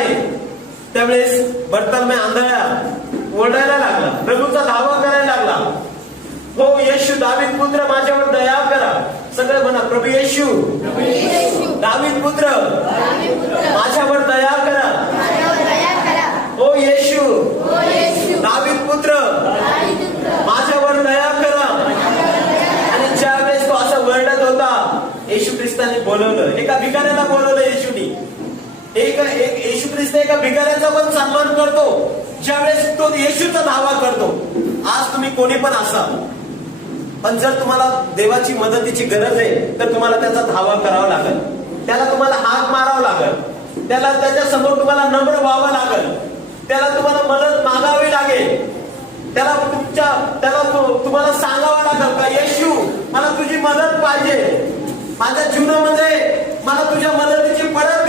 आहे. त्यावेळेस बर्तलमय आंधळा ओरडायला लागला, प्रभूचा धावा करायला लागला, हो येशू दावीद पुत्र माझ्यावर दया करा. सगळे म्हणा, प्रभू येशू दावीद पुत्र माझ्यावर दया करा. हो येशू दावीद पुत्र माझ्यावर दया करा. आणि ज्या वेळेस तो असं वरडत होता, येशू ख्रिस्ताने बोलवलं, एका भिकाऱ्याला बोलवलं येशूनी. येशू ख्रिस्त एका भिकाऱ्याचा पण सन्मान करतो ज्यावेळेस तो येशूचा धावा करतो. आज तुम्ही कोणी पण असा, पण जर तुम्हाला देवाची मदतीची गरज आहे तर तुम्हाला त्याचा धावा करावा लागेल, त्याला तुम्हाला हाक मारावा लागेल, त्याला त्याच्या समोर तुम्हाला नम्र व्हावं लागेल, त्याला तुम्हाला मदत मागावी लागेल, त्याला तुम्हाला सांगावं लागेल का येशू मला तुझी मदत पाहिजे, माझ्या जीवनामध्ये मला तुझ्या मदतीची परत